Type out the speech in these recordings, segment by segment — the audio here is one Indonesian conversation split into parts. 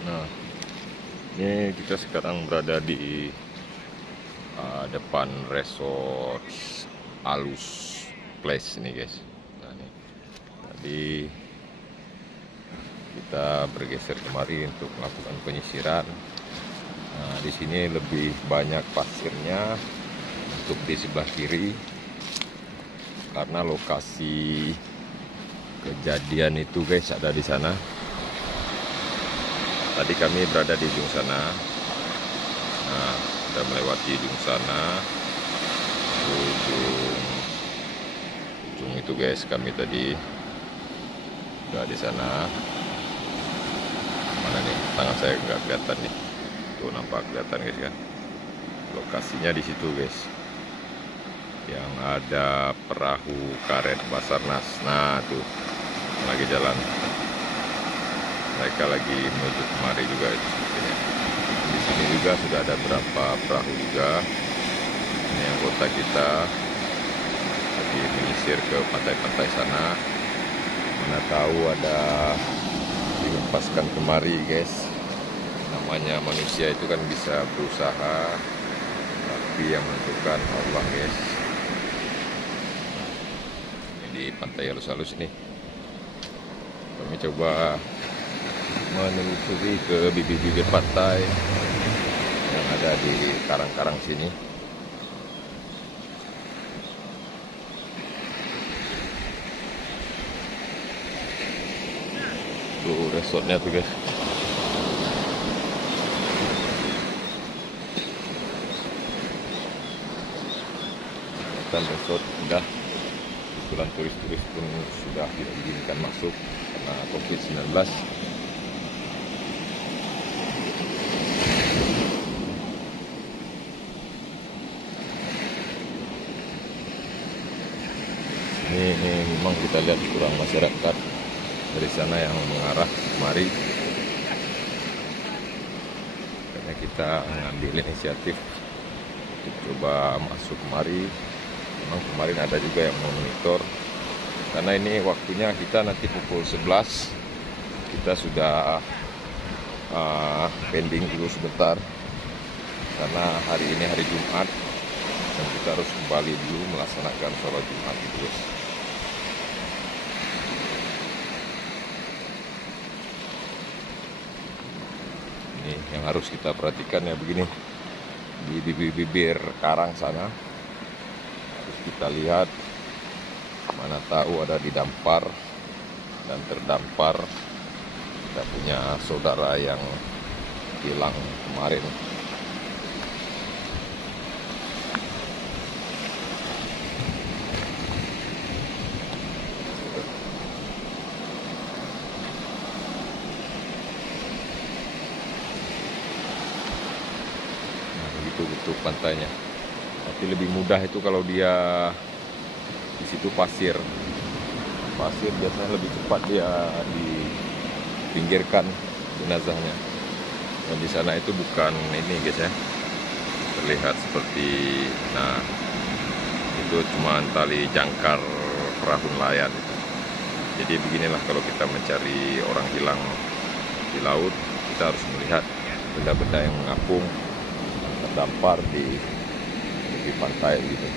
Nah, ini kita sekarang berada di depan resort Alus Place ini guys. Nah, ini tadi kita bergeser kemari untuk melakukan penyisiran. Nah, di sini lebih banyak pasirnya untuk di sebelah kiri karena lokasi kejadian itu guys ada di sana. Tadi kami berada di ujung sana. Nah, sudah melewati ujung sana. Ujung itu guys, kami tadi sudah di sana. Mana nih? Tangan saya nggak kelihatan nih. Tuh nampak kelihatan guys kan. Lokasinya di situ guys. Yang ada perahu karet Basarnas. Nah, tuh lagi jalan. Mereka lagi menuju kemari juga itu sepertinya. Di sini juga sudah ada beberapa perahu juga. Ini anggota kita lagi menyisir ke pantai-pantai sana. Mana tahu ada dilepaskan kemari guys. Namanya manusia itu kan bisa berusaha, tapi yang menentukan Allah guys. Ini di pantai halus-halus ini. Kami coba menelusuri ke bibir-bibir pantai yang ada di karang-karang sini. Tuh resortnya tuh guys. Dan resort sudah kebetulan turis-turis pun sudah tidak diizinkan masuk karena COVID-19. Ini memang kita lihat kurang masyarakat dari sana yang mengarah kemari. Karena kita mengambil inisiatif untuk coba masuk kemari. Memang kemarin ada juga yang memonitor. Karena ini waktunya kita nanti pukul 11. Kita sudah pending dulu sebentar. Karena hari ini hari Jumat. Dan kita harus kembali dulu melaksanakan sholat Jumat terus. Ini yang harus kita perhatikan ya begini. Di bibir-bibir karang sana harus kita lihat, mana tahu ada didampar dan terdampar. Kita punya saudara yang hilang kemarin. Bentuk pantainya, tapi lebih mudah itu kalau dia di situ pasir biasanya lebih cepat dia dipinggirkan jenazahnya. Dan di sana itu bukan ini guys ya, terlihat seperti, nah itu cuma tali jangkar perahu nelayan. Jadi beginilah kalau kita mencari orang hilang di laut, kita harus melihat benda-benda yang mengapung terdampar di pantai gitu.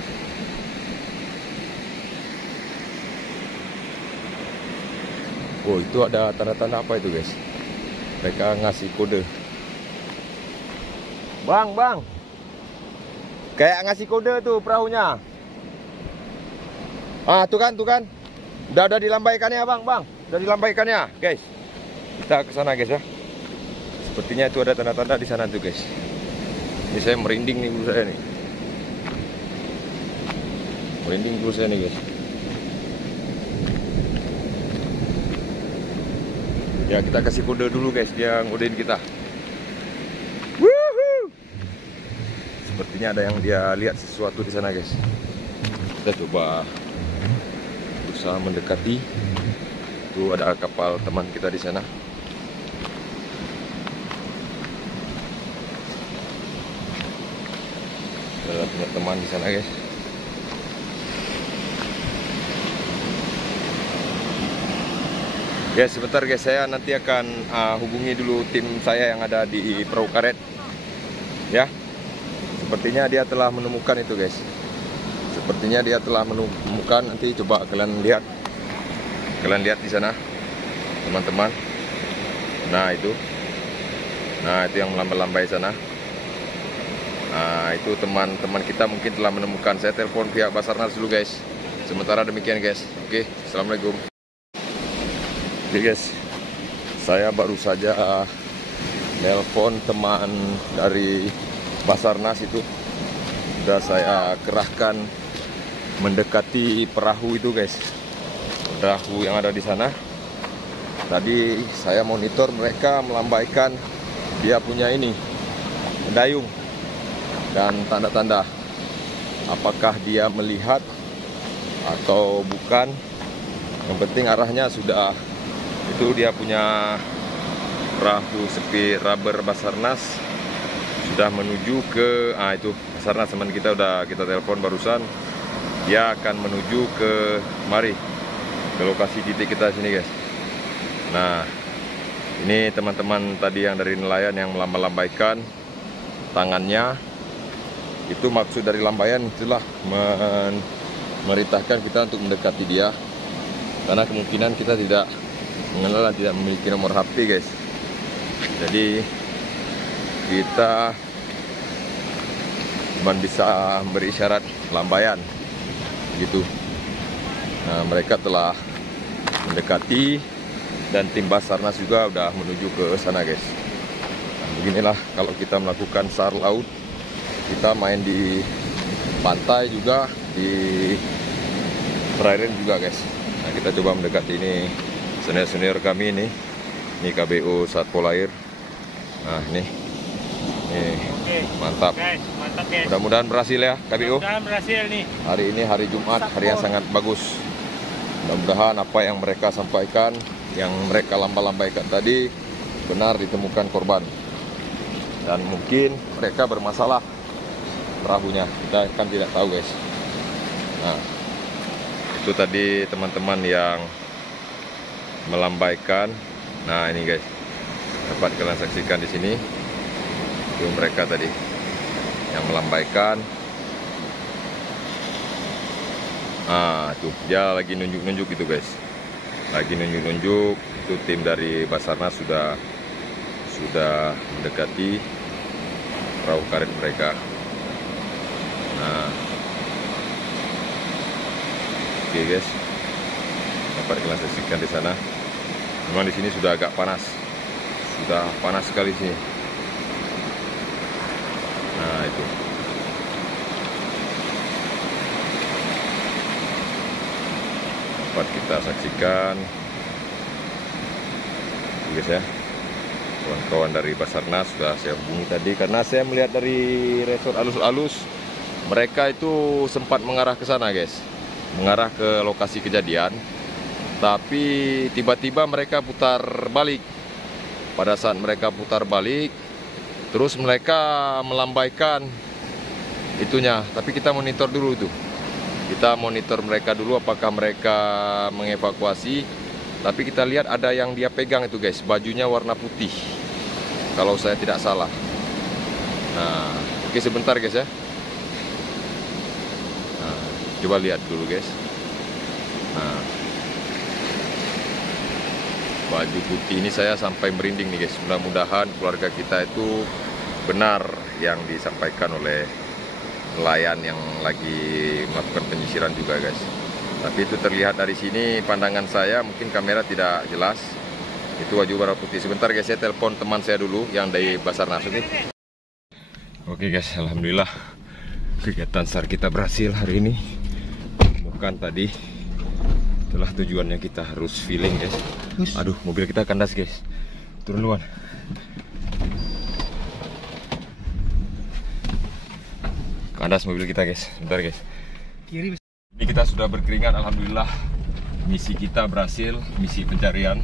Oh, itu ada tanda-tanda apa itu guys? Mereka ngasih kode. Bang, kayak ngasih kode tuh perahunya. Ah, tuh kan, udah dilambaikannya bang, udah dilambaikannya guys. Kita ke sana guys ya. Sepertinya itu ada tanda-tanda di sana tuh guys. Ini saya merinding nih bulu saya nih. Merinding bulu saya nih guys. Ya kita kasih kode dulu guys, dia ngodein kita. Woohoo! Sepertinya ada yang dia lihat sesuatu di sana guys. Kita coba berusaha mendekati. Tuh ada kapal teman kita di sana. Ada punya teman di sana guys. Guys, sebentar guys, saya nanti akan hubungi dulu tim saya yang ada di perahu karet. Ya, sepertinya dia telah menemukan itu guys. Sepertinya dia telah menemukan. Nanti coba kalian lihat di sana, teman-teman. Nah itu yang melambai-lambai sana. Nah itu teman-teman kita mungkin telah menemukan. Saya telepon pihak Basarnas dulu guys. Sementara demikian guys. Oke, assalamualaikum. Oke guys, saya baru saja nelpon teman dari Basarnas itu. Sudah saya kerahkan mendekati perahu itu guys. Perahu yang ada di sana. Tadi saya monitor mereka melambaikan dia punya ini, dayung dan tanda-tanda. Apakah dia melihat atau bukan? Yang penting arahnya sudah. Itu dia punya perahu speed rubber Basarnas sudah menuju ke itu Basarnas teman kita udah kita telepon barusan. Dia akan menuju ke ke lokasi titik kita sini guys. Nah ini teman-teman tadi yang dari nelayan yang melambaikan tangannya. Itu maksud dari lambaian itulah memerintahkan kita untuk mendekati dia, karena kemungkinan kita tidak mengenal dan tidak memiliki nomor HP guys. Jadi kita cuma bisa beri isyarat lambaian gitu. Nah mereka telah mendekati dan tim Basarnas juga udah menuju ke sana guys. Nah, beginilah kalau kita melakukan SAR laut. Kita main di pantai juga, di perairan juga guys. Nah kita coba mendekati ini senior-senior kami ini KBO Satpol Air. Nah ini mantap. Mantap guys. Mudah-mudahan berhasil ya KBO. Mudah-mudahan berhasil nih. Hari ini hari Jumat, hari yang sangat bagus. Mudah-mudahan apa yang mereka sampaikan, yang mereka lambaikan tadi benar ditemukan korban. Dan mungkin mereka bermasalah perahunya, kita kan tidak tahu guys. Nah itu tadi teman-teman yang melambaikan. Nah ini guys, dapat kalian saksikan di sini. Itu mereka tadi yang melambaikan. Tuh dia lagi nunjuk-nunjuk itu guys. Lagi nunjuk-nunjuk. Itu tim dari Basarnas sudah mendekati perahu karet mereka. Nah oke guys, dapat kalian saksikan di sana. Memang di sini sudah agak panas, sudah panas sekali sih. Nah itu. Dapat kita saksikan, guys ya. Kawan-kawan dari Basarnas sudah saya hubungi tadi karena saya melihat dari resort alus-alus mereka itu sempat mengarah ke sana guys, mengarah ke lokasi kejadian. Tapi tiba-tiba mereka putar balik. Pada saat mereka putar balik, terus mereka melambaikan itunya. Tapi kita monitor dulu tuh. Kita monitor mereka dulu apakah mereka mengevakuasi. Tapi kita lihat ada yang dia pegang itu guys, bajunya warna putih, kalau saya tidak salah. Nah, oke sebentar guys ya. Nah, coba lihat dulu guys. Nah, baju putih ini saya sampai merinding nih guys. Mudah-mudahan keluarga kita itu benar yang disampaikan oleh nelayan yang lagi melakukan penyisiran juga guys. Tapi itu terlihat dari sini, pandangan saya mungkin kamera tidak jelas. Itu baju warna putih. Sebentar guys, saya telepon teman saya dulu yang dari Basarnas. Oke guys, alhamdulillah kegiatan SAR kita berhasil hari ini. Bukan tadi, itulah tujuannya, kita harus feeling guys. Aduh, mobil kita kandas guys. Turun duluan. Kandas mobil kita guys. Bentar guys. Kiri. Ini kita sudah berkeringat, alhamdulillah. Misi kita berhasil, misi pencarian.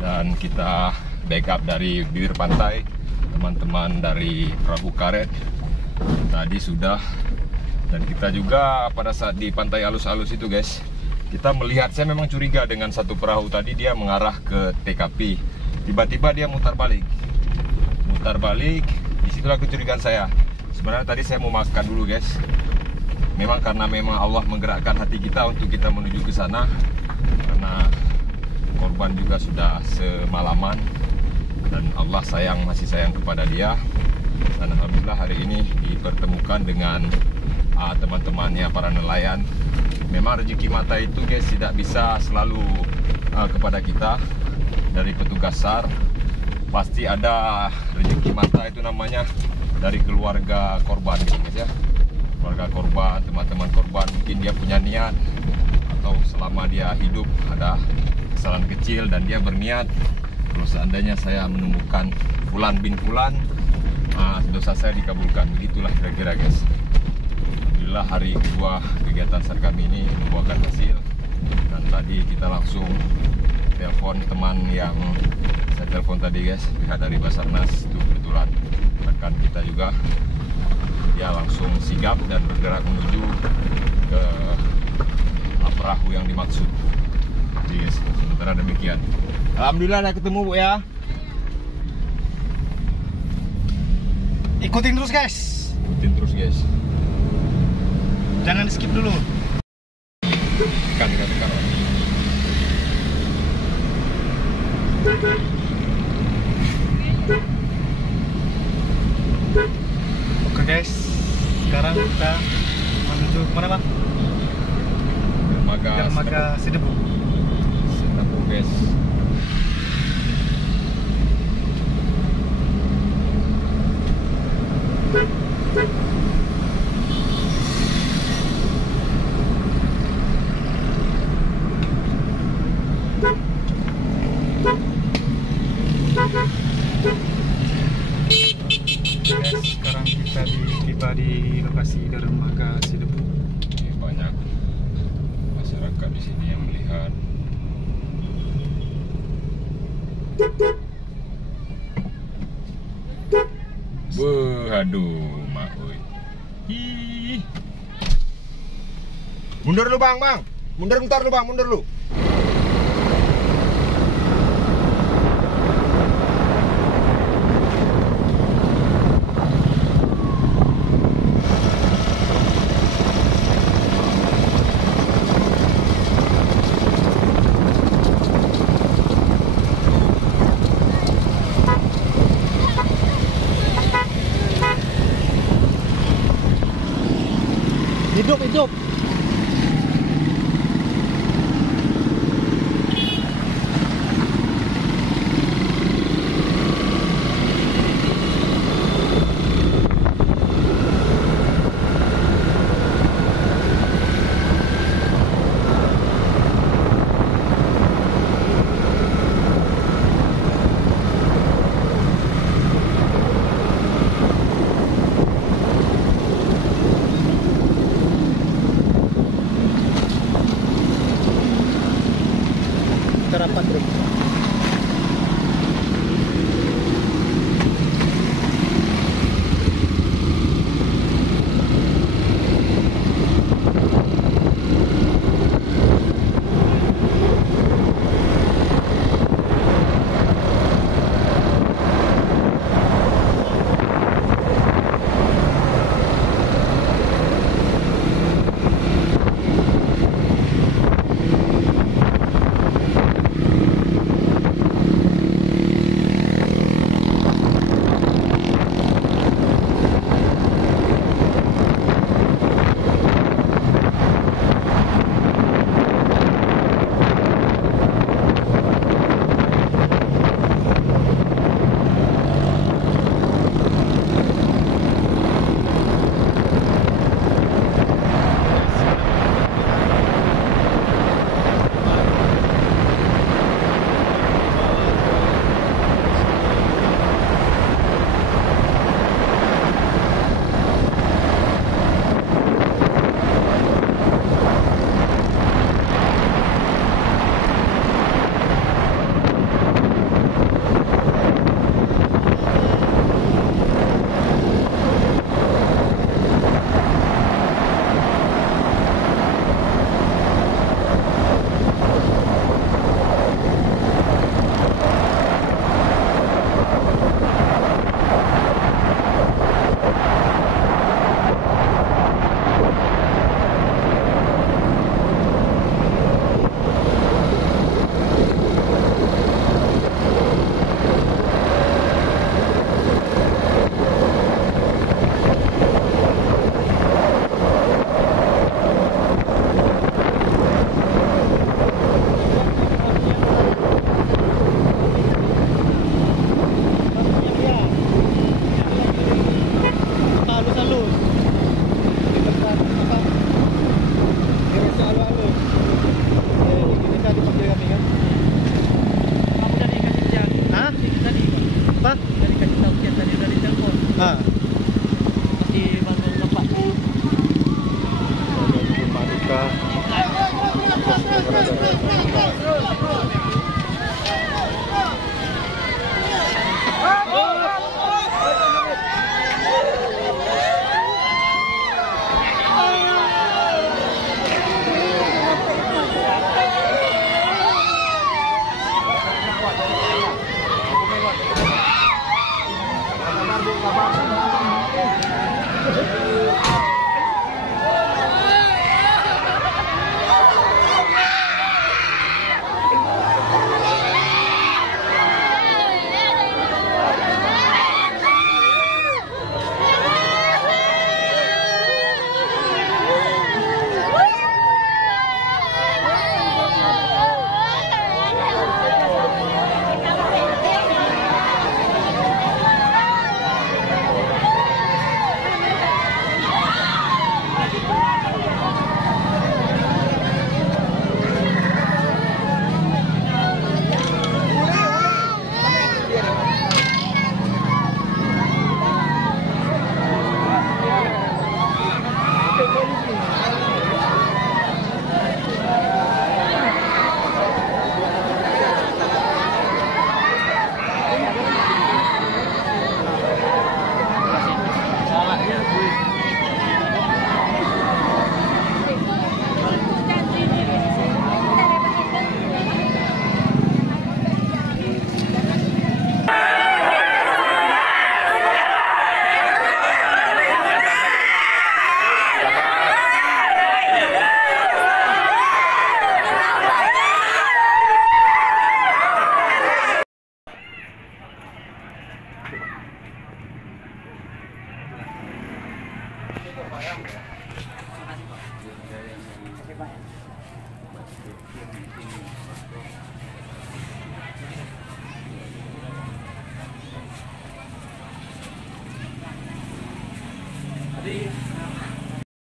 Dan kita backup dari bibir pantai. Teman-teman dari perahu karet tadi sudah. Dan kita juga pada saat di pantai alus-alus itu guys, kita melihat, saya memang curiga dengan satu perahu tadi, dia mengarah ke TKP. Tiba-tiba dia mutar balik. Disitulah kecurigaan saya. Sebenarnya tadi saya mau makan dulu guys. Karena Allah menggerakkan hati kita untuk kita menuju ke sana. Karena korban juga sudah semalaman dan Allah masih sayang kepada dia. Dan alhamdulillah hari ini dipertemukan dengan teman-temannya para nelayan. Memang rezeki mata itu guys tidak bisa selalu kepada kita. Dari petugas SAR pasti ada rezeki mata, itu namanya dari keluarga korban gitu guys ya. Keluarga korban, teman-teman korban, mungkin dia punya niat, atau selama dia hidup ada kesalahan kecil dan dia berniat, kalau seandainya saya menemukan Fulan bin Fulan, dosa saya dikabulkan. Begitulah kira-kira guys. Alhamdulillah hari kedua kegiatan SAR kami ini membuahkan hasil. Dan tadi kita langsung telepon teman yang saya telepon tadi guys, pihak dari Basarnas, itu kebetulan rekan kita juga. Dia langsung sigap dan bergerak menuju ke perahu yang dimaksud. Jadi guys, sementara demikian. Alhamdulillah udah ketemu Bu ya. Ikutin terus guys. Jangan skip dulu. Tekan. Oke guys, sekarang kita menuju kemana Bang? Dermaga Sedebu guys. Sekarang kita tiba di lokasi dermaga Sedebu. Banyak masyarakat di sini yang melihat. Aduh, mak oi. Mundur lu bang. Mundur bentar lu bang, mundur lu. Hidup. Nah, Di Bandung tempat. rumah duka. Kita sudah berada di rumah duka. Jadi